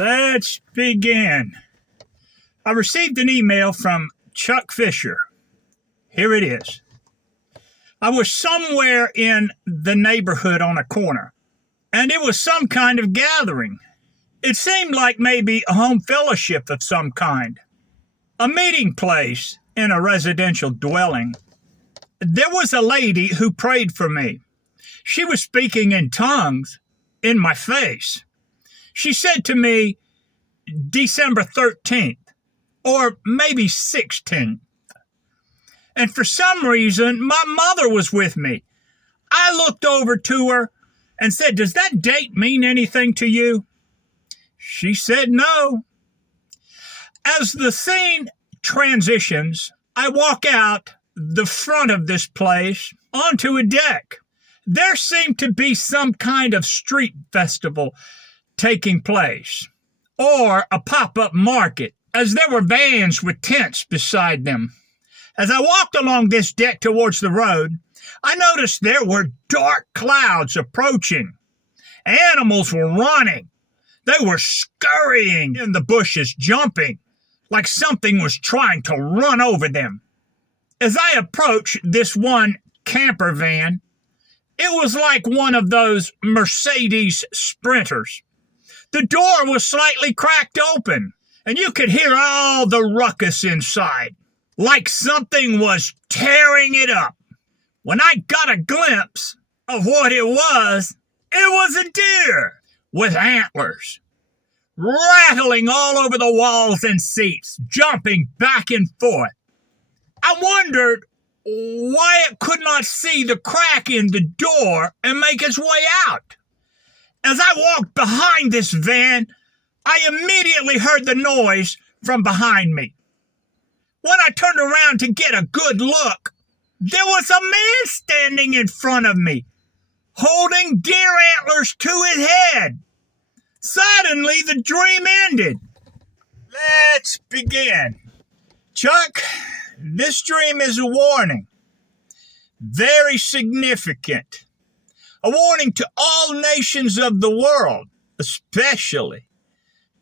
Let's begin. I received an email from Chuck Fisher. Here it is. I was somewhere in the neighborhood on a corner, and it was some kind of gathering. It seemed like maybe a home fellowship of some kind, a meeting place in a residential dwelling. There was a lady who prayed for me. She was speaking in tongues in my face. She said to me, December 13th, or maybe 16th. And for some reason, my mother was with me. I looked over to her and said, "Does that date mean anything to you?" She said no. As the scene transitions, I walk out the front of this place onto a deck. There seemed to be some kind of street festival taking place, or a pop-up market, as there were vans with tents beside them. As I walked along this deck towards the road, I noticed there were dark clouds approaching. Animals were running. They were scurrying in the bushes, jumping, like something was trying to run over them. As I approached this one camper van, it was like one of those Mercedes Sprinters. The door was slightly cracked open, and you could hear all the ruckus inside, like something was tearing it up. When I got a glimpse of what it was a deer with antlers, rattling all over the walls and seats, jumping back and forth. I wondered why it could not see the crack in the door and make its way out. As I walked behind this van, I immediately heard the noise from behind me. When I turned around to get a good look, there was a man standing in front of me, holding deer antlers to his head. Suddenly, the dream ended. Let's begin. Chuck, this dream is a warning. Very significant. A warning to all nations of the world, especially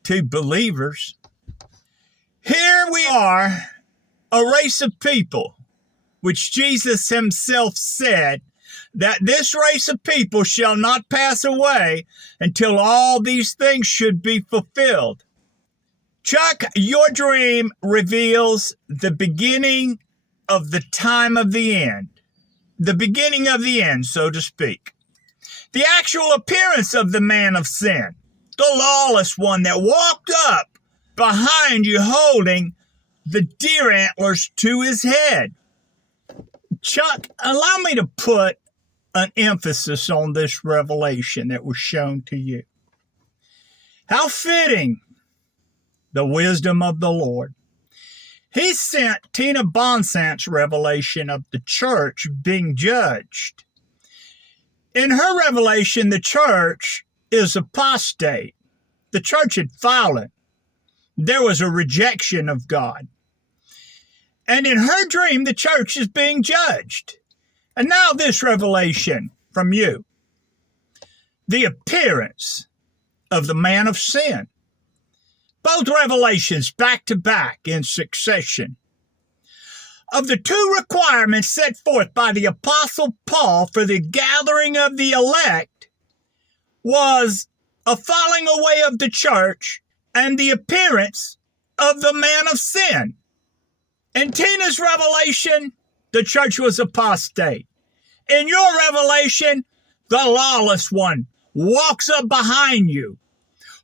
to believers. Here we are, a race of people, which Jesus himself said that this race of people shall not pass away until all these things should be fulfilled. Chuck, your dream reveals the beginning of the time of the end. The beginning of the end, so to speak. The actual appearance of the man of sin, the lawless one that walked up behind you holding the deer antlers to his head. Chuck, allow me to put an emphasis on this revelation that was shown to you. How fitting, the wisdom of the Lord. He sent Tina Bonsant's revelation of the church being judged. In her revelation, the church is apostate. The church had fallen. There was a rejection of God. And in her dream, the church is being judged. And now this revelation from you. The appearance of the man of sin. Both revelations back to back in succession. Of the two requirements set forth by the Apostle Paul for the gathering of the elect was a falling away of the church and the appearance of the man of sin. In Tina's revelation, the church was apostate. In your revelation, the lawless one walks up behind you,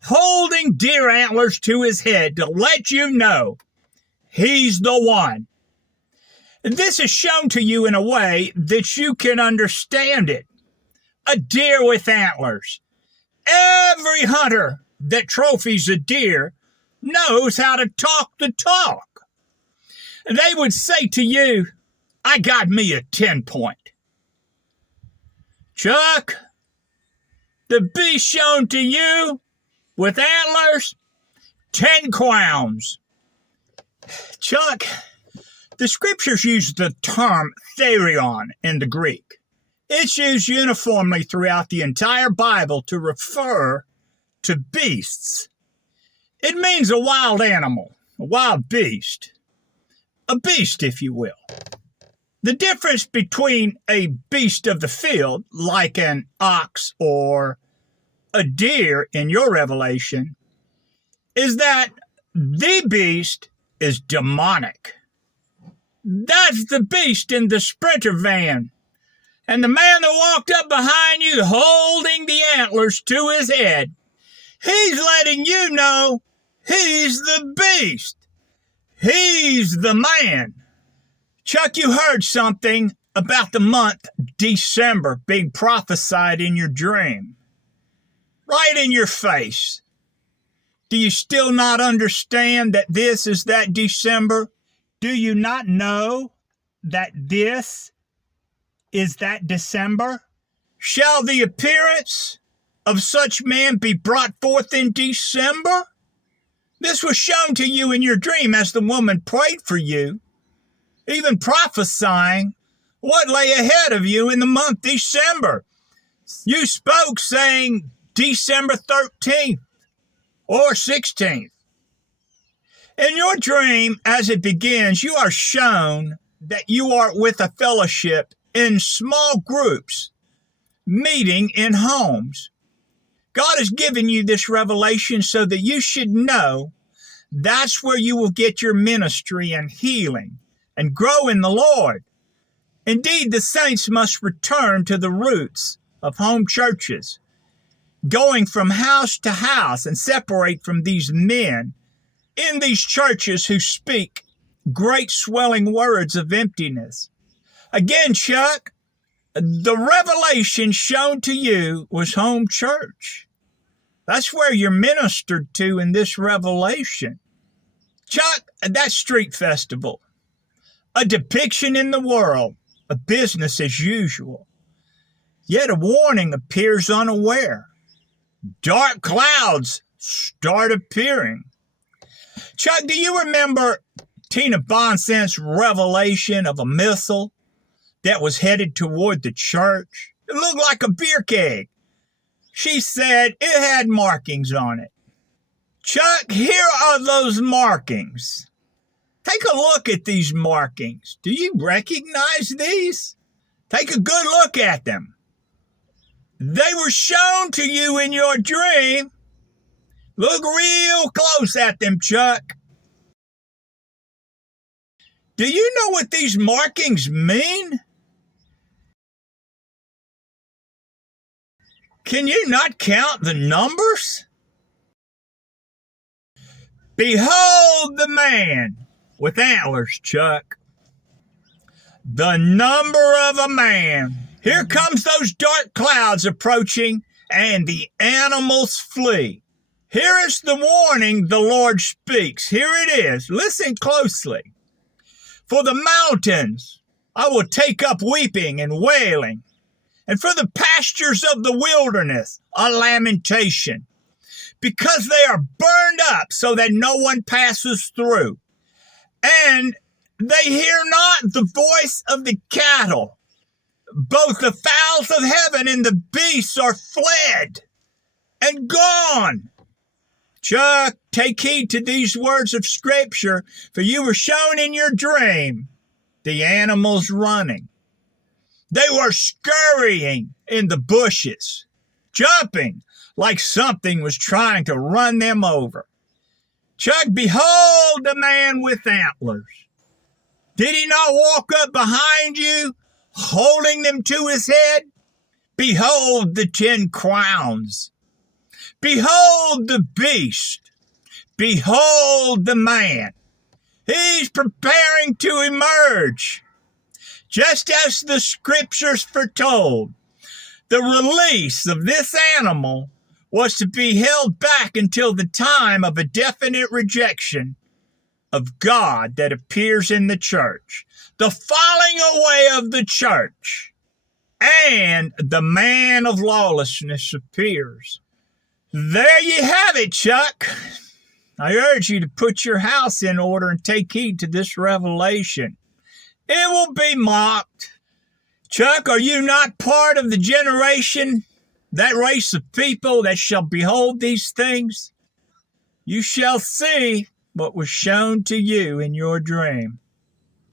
holding deer antlers to his head to let you know he's the one. This is shown to you in a way that you can understand it. A deer with antlers. Every hunter that trophies a deer knows how to talk the talk. They would say to you, "I got me a 10-point. Chuck, the beast shown to you with antlers, 10 crowns. Chuck, the scriptures use the term therion in the Greek. It's used uniformly throughout the entire Bible to refer to beasts. It means a wild animal, a wild beast, a beast, if you will. The difference between a beast of the field, like an ox or a deer in your revelation, is that the beast is demonic. That's the beast in the Sprinter van. And the man that walked up behind you holding the antlers to his head, he's letting you know he's the beast. He's the man. Chuck, you heard something about the month December being prophesied in your dream. Right in your face. Do you still not understand that this is that December? Do you not know that this is that December? Shall the appearance of such men be brought forth in December? This was shown to you in your dream as the woman prayed for you, even prophesying what lay ahead of you in the month December. You spoke saying December 13th or 16th. In your dream, as it begins, you are shown that you are with a fellowship in small groups, meeting in homes. God has given you this revelation so that you should know that's where you will get your ministry and healing and grow in the Lord. Indeed, the saints must return to the roots of home churches, going from house to house and separate from these men in these churches who speak great swelling words of emptiness. Again, Chuck, the revelation shown to you was home church. That's where you're ministered to in this revelation. Chuck, that street festival, a depiction in the world, a business as usual. Yet a warning appears unaware. Dark clouds start appearing. Chuck, do you remember Tina Bonsant's revelation of a missile that was headed toward the church? It looked like a beer keg. She said it had markings on it. Chuck, here are those markings. Take a look at these markings. Do you recognize these? Take a good look at them. They were shown to you in your dream. Look real close at them, Chuck. Do you know what these markings mean? Can you not count the numbers? Behold the man with antlers, Chuck. The number of a man. Here comes those dark clouds approaching, and the animals flee. Here is the warning the Lord speaks. Here it is. Listen closely. For the mountains I will take up weeping and wailing, and for the pastures of the wilderness a lamentation, because they are burned up so that no one passes through. And they hear not the voice of the cattle. Both the fowls of heaven and the beasts are fled and gone. Chuck, take heed to these words of Scripture, for you were shown in your dream the animals running. They were scurrying in the bushes, jumping like something was trying to run them over. Chuck, behold the man with antlers. Did he not walk up behind you, holding them to his head? Behold the 10 crowns. Behold the beast. Behold the man. He's preparing to emerge. Just as the Scriptures foretold, the release of this animal was to be held back until the time of a definite rejection of God that appears in the church, the falling away of the church, and the man of lawlessness appears. There you have it, Chuck. I urge you to put your house in order and take heed to this revelation. It will be mocked. Chuck, are you not part of the generation, that race of people that shall behold these things? You shall see what was shown to you in your dream.